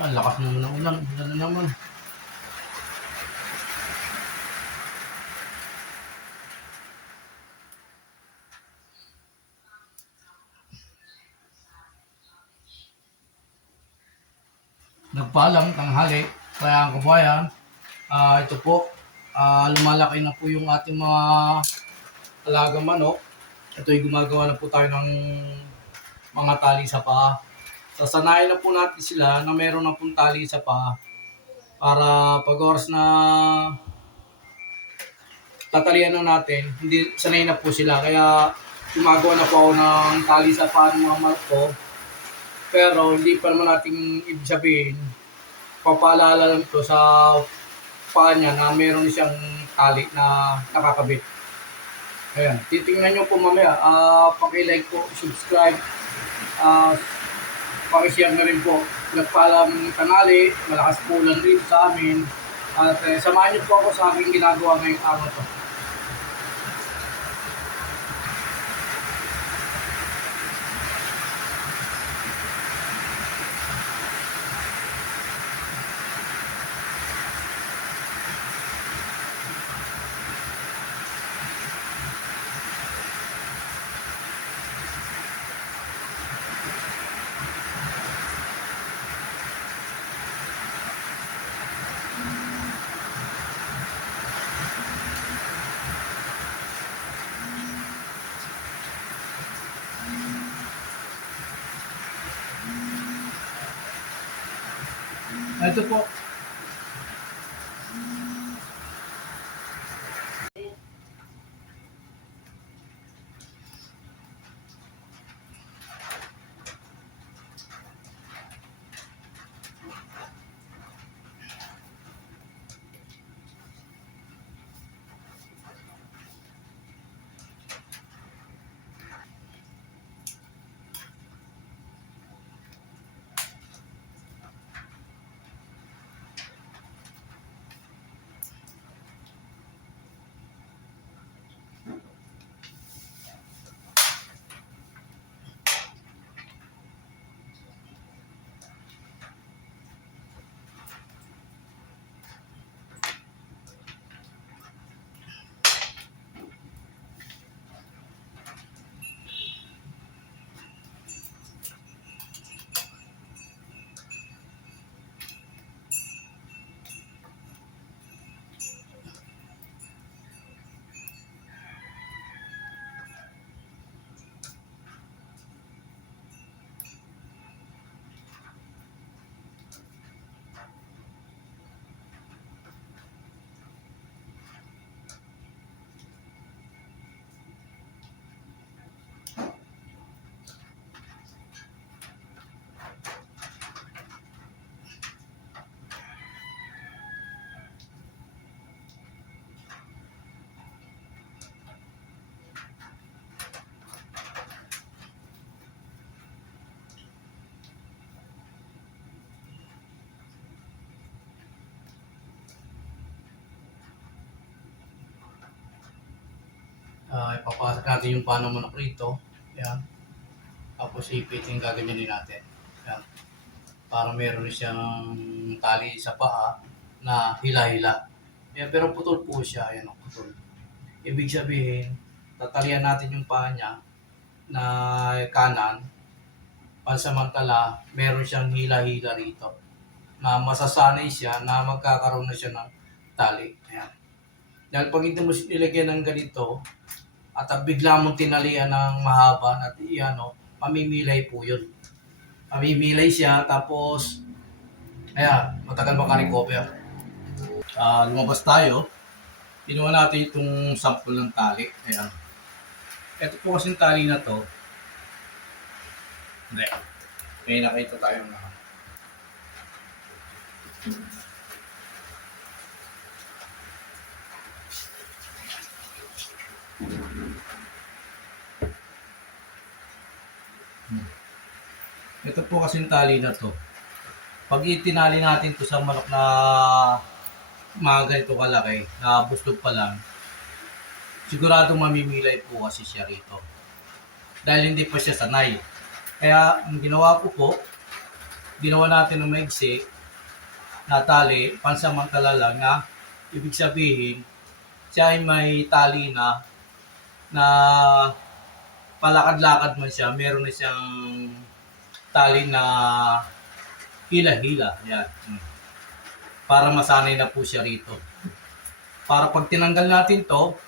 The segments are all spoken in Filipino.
Ang lakas naman ng ulan. Ulan na naman. Nagpaalam, tanghali. Kaya ang kabayan, ito po, lumalaki na po yung ating mga alagang manok. Ito'y gumagawa na po tayo ng mga tali sa paa. Sasanayin na po natin sila na meron na pong tali sa paa. Para pag oras na tatalian na natin, hindi sanay na po sila. Kaya gumagawa na po ako ng tali sa paa ng mga manok ko. Pero hindi pa naman natin ibig sabihin, papaalala lang to sa paa niya na meron siyang tali na nakakabit. Ayan, titingnan nyo po mamaya. Paki-like po, subscribe, paki-share na rin po. Nagpaalam tangali, malakas po ulan rin sa amin. At samahan nyo po ako sa aking ginagawa ngayong araw to. Ito po. Ipapasok natin yung paano manok rito. Ayan. Tapos ipitin gaganyanin natin. Ayan. Para meron siyang tali sa paa na hila-hila. Ayan, pero putol po siya. Ayan, putol. Ibig sabihin, tatalian natin yung paa niya na kanan. Pansamantala, meron siyang hila-hila rito. Na masasanay siya na magkakaroon na siya ng tali. Ayan. Dahil pag hindi mo ilagyan ng ganito, at bigla mong tinalian ng mahaba at mamimilay po yun. Mamimilay siya tapos matagal makarecover. Lumabas tayo. Kinuha natin itong sample ng tali. Ayan. Ito po kasing tali na to. Hindi. May nakita tayo na. Ito po kasing tali na to. Pag itinali natin to sa manok na mga ganito kalaki, na bustog pa lang, siguradong mamimilay po kasi siya rito. Dahil hindi pa siya sanay. Kaya ang ginawa ko po, ginawa natin ng maigsi na tali, pansamantala lang na ibig sabihin, siya ay may tali na palakad-lakad man siya, meron na siyang tali na hila-hila. Yan. Para masanay na po siya rito. Para pag tinanggal natin to,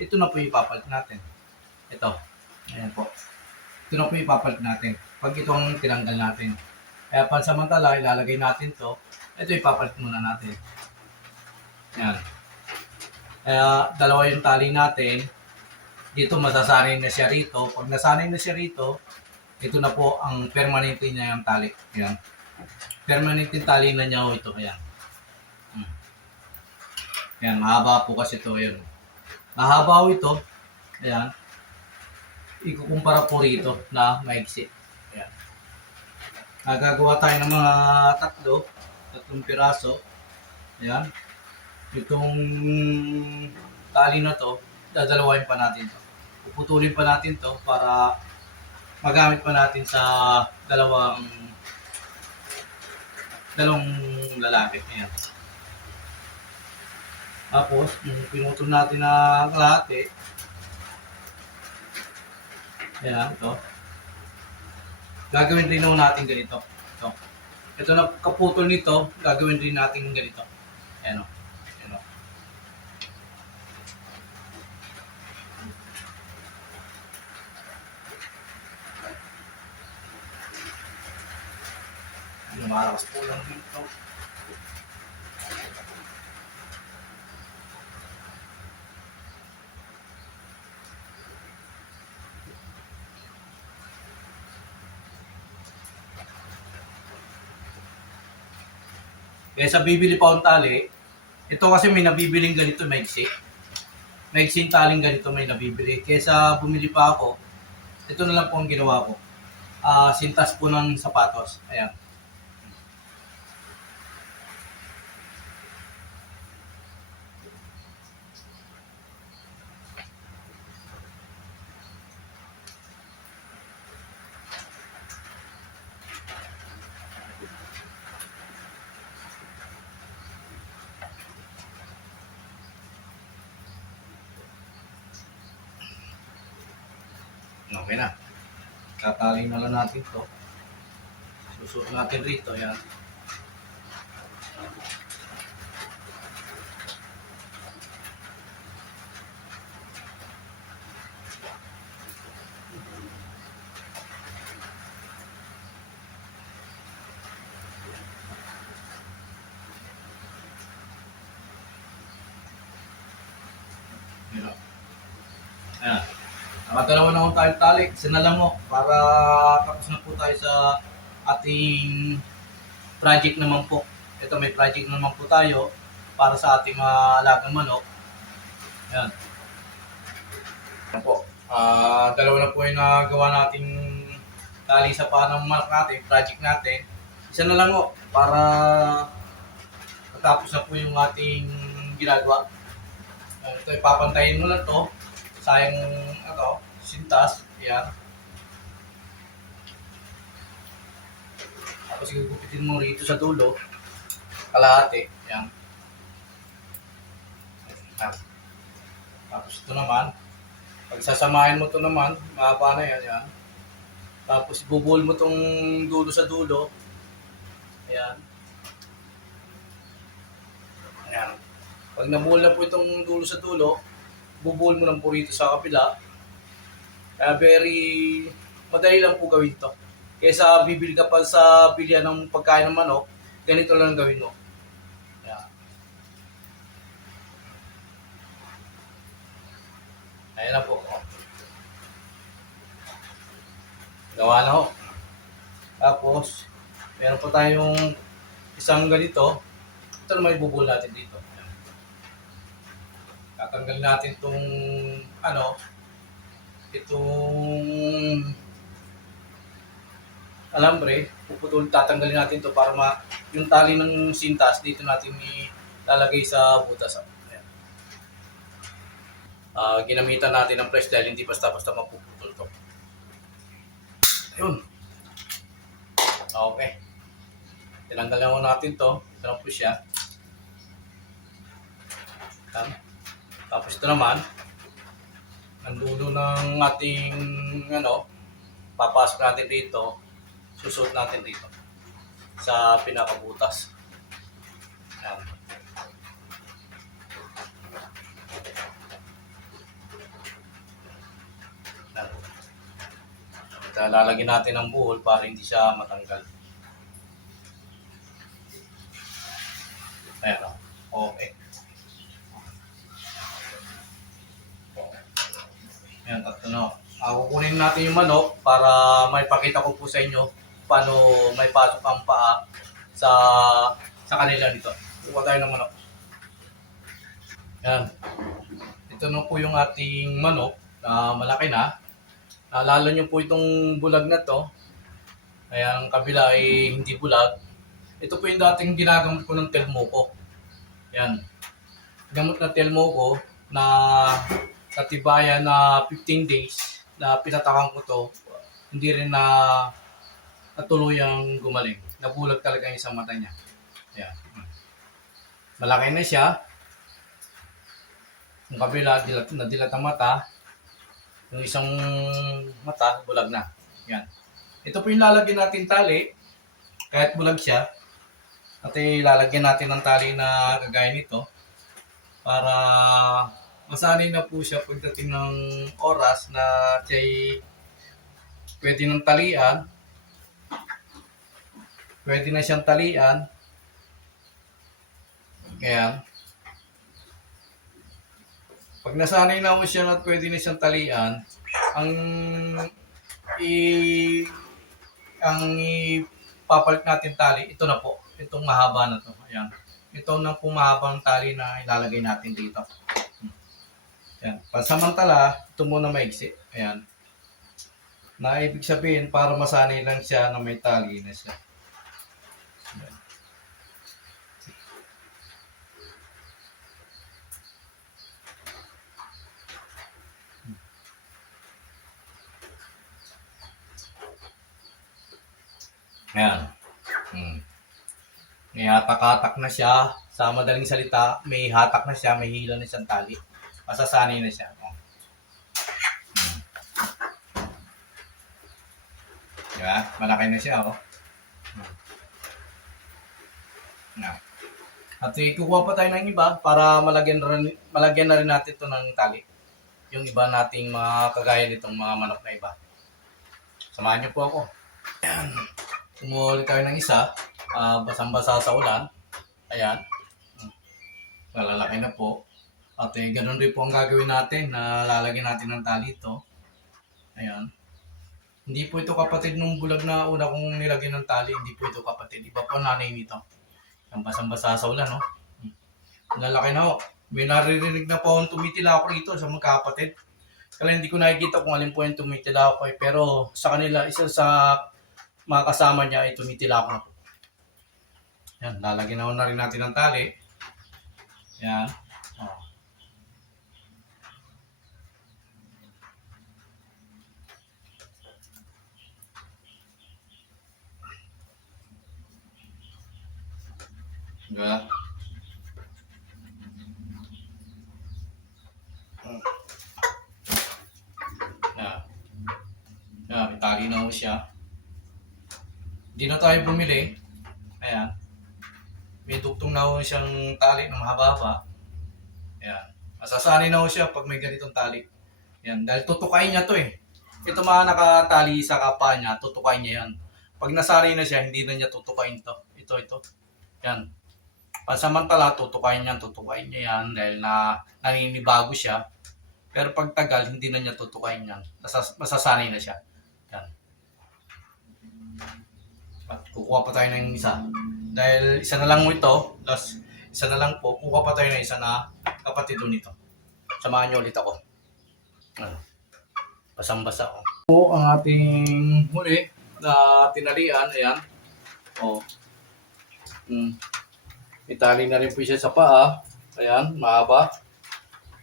ito na po ipapalit natin. Ito. Ayan po. Ito na po ipapalit natin. Pag ito ang tinanggal natin. Kaya pansamantala, ilalagay natin to. Ito ipapalit muna natin. Yan. Kaya dalawa yung tali natin. Dito masasanay na siya rito. Pag nasanay na siya rito, ito na po ang permanente niya yung tali. Yan. Permanente tali na niya ito. Ayan. Ayan, mahaba po kasi ito. Ayan. Mahaba ito. Ayan. Ikukumpara po rito na maigsi. Ayan. Gagawa tayo ng mga tatlong piraso. Ayan. Itong tali na to, dadalawahin pa natin to. Puputulin pa natin to para magamit pa natin sa dalawang lalaki. Ayan. Tapos, yung pinutol natin na kalahati, ayan, ito. Gagawin rin natin ganito. Ito na kaputol nito, gagawin rin natin ganito. Ayan o. Ayan o. Lumalakas po lang dito. Kaya sa bibili pa akong tali, ito kasi may nabibiling ganito, maigsi. Maigsing taling ganito may nabibili. Kaya sa bumili pa ako, ito na lang po ang ginawa ko. Sintas po ng sapatos. Ayan. Okay na. Tatali na lang natin to. Susuot natin rito. Ayan. Ayan. Nakadalawa na akong tali. Isa na lang mo para tapos na po tayo sa ating project naman po. Ito may project naman po tayo para sa ating mga alagang manok. Ayan. Ayan po. Dalawa na po yung nagawa nating tali sa paa ng manok natin, project natin. Isa na lang po para matapos na po yung ating ginagawa. Ito ipapantayin mo lang to. Sayang sintas. Ayan. Tapos igugupitin mo rito sa dulo. Kalahati. Ayan. Tapos ito naman. Pag sasamahin mo ito naman, mahaba na yan. Ayan. Tapos ibubuhol mo itong dulo sa dulo. Ayan. Ayan. Pag nabuhol na po itong dulo sa dulo, bubuhol mo lang po rito sa kapila. Kaya very madali lang po gawin to. Kaysa bibili ka pa sa bilihan ng pagkain ng manok, ganito lang gawin mo. Ayan. Ayan na po. Gawa na ho. Tapos, meron pa tayong isang ganito. Ito naman ibubuhol natin dito. Tatanggalin natin itong itong alambre, tatanggalin natin to para yung tali ng sintas dito natin ilalagay sa butas. Ayan. Ginamitan natin ng press dahil hindi basta-basta mapuputol to. Ayun. Okay. Tinanggal lang natin to. Ito lang po siya. Yan. Tapos ito naman, ang dulo ng ating papasok natin dito, susuot natin dito sa pinakabutas. Yan. Yan. At lalagyan natin ng buhol para hindi siya matanggal. Ayan o. Okay. Ayan, tatlo na. Kukunin natin yung manok para may pakita ko po sa inyo paano may pasok ang paa sa kanila dito. Kuha tayo ng manok. Ayan. Ito na po yung ating manok na malaki na. Naalala nyo po itong bulag na to. Ayan, ang kabila ay hindi bulag. Ito po yung dating ginagamit ko ng Telmoco. Ayan. Gamot na Telmoco na katibayan na 15 days na pinatakan ko to, hindi rin na natuluyang gumaling. Nabulag talaga yung isang mata niya. Ayan. Malaki na siya. Yung kabila, nadilat ang mata. Yung isang mata, bulag na. Yan. Ito po yung lalagyan natin tali. Kahit bulag siya. At lalagyan natin ng tali na kagaya nito. Para masanay na po siya pagdating ng oras na siya'y pwede ng talian. Pwede na siyang talian. Kaya, pag nasanay na po siya at pwede na siyang talian, ang ipapalit natin tali, ito na po. Itong mahaba na to. Ayan. Ito na po mahabang tali na ilalagay natin dito. Ayan. Pansamantala, ito muna maigsi. Ayan. Na ibig sabihin, para masanay lang siya na may tali na siya. Ayan. Ayan. May hatak-hatak na siya. Sa madaling salita, may hatak na siya, may hila na siyang tali. Masasanay na siya. Diba? Malaki na siya, oh. At kukuha pa tayo ng iba para malagyan na rin natin ito ng tali. Yung iba nating mga kagaya nitong mga manok na iba. Samahan niyo po ako. Ayan. Kumuha tayo ng isa. Basang-basa sa ulan. Ayan. Malalaki na po. At ganun rin po ang gagawin natin na lalagyan natin ng tali ito. Ayan. Hindi po ito kapatid nung bulag na una kong nilagyan ng tali. Hindi po ito kapatid. Iba po nanay nito. Ang basang-basa sa ulan, no? Lalaki na ho. May naririnig na po akong tumitila ako rito sa mga kapatid. Kaya hindi ko nakikita kung alin po yung tumitila ako. Pero sa kanila, isa sa mga kasama niya ay tumitila ako na po. Yan, lalagyan na rin natin ng tali. Yan. Oh. Diba? Yan. Yan, itali na ho siya. Hindi na tayo bumili. Ayan. May duktong na ho siyang tali na mahaba-haba. Ayan. Masasanay na ho siya pag may ganitong tali. Ayan. Dahil tutukain niya to eh. Ito mga nakatali sa kapa niya, tutukain niya yan. Pag nasanay na siya, hindi na niya tutukain to. Ito. Yan. Pansamantala, tutukain niya yan dahil naninibago siya. Pero pag tagal, hindi na niya tutukain yan. Masasanay na siya. Yan. At kukuha pa tayo ng isa. Dahil isa na lang mo ito, plus isa na lang po, kukuha pa tayo ng isa na kapatid nito. Samahan niyo ulit ako. Basang-basa ko. Po ang ating huli na tinalian, ayan. Oh. Itali na rin po siya sa paa. Ayan, mahaba.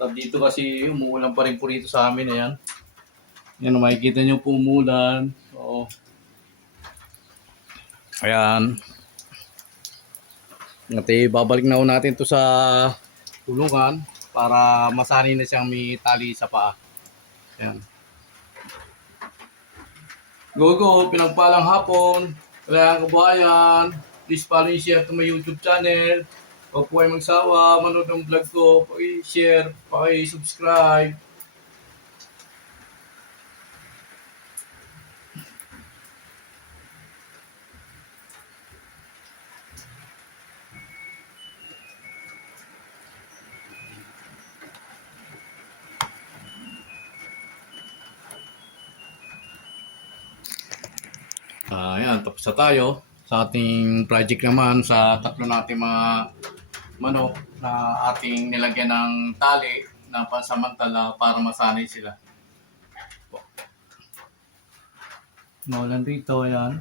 Tapos dito kasi umuulan pa rin po rito sa amin, ayan. Yan, makikita nyo po umulan. Oo. Ayan. At babalik na ho natin to sa tulungan para masanay na siyang may tali sa paa. Ayan. Go, pinagpalang hapon. Kaya kabayan, please follow and share to my YouTube channel. Huwag po kayo magsawa, manood ng vlog ko, paki-share, paki-subscribe. Ayan, tapos na tayo sa ating project naman sa tatlo nating mga manok na ating nilagyan ng tali na pansamantala para masanay sila. Maulan dito, ayan.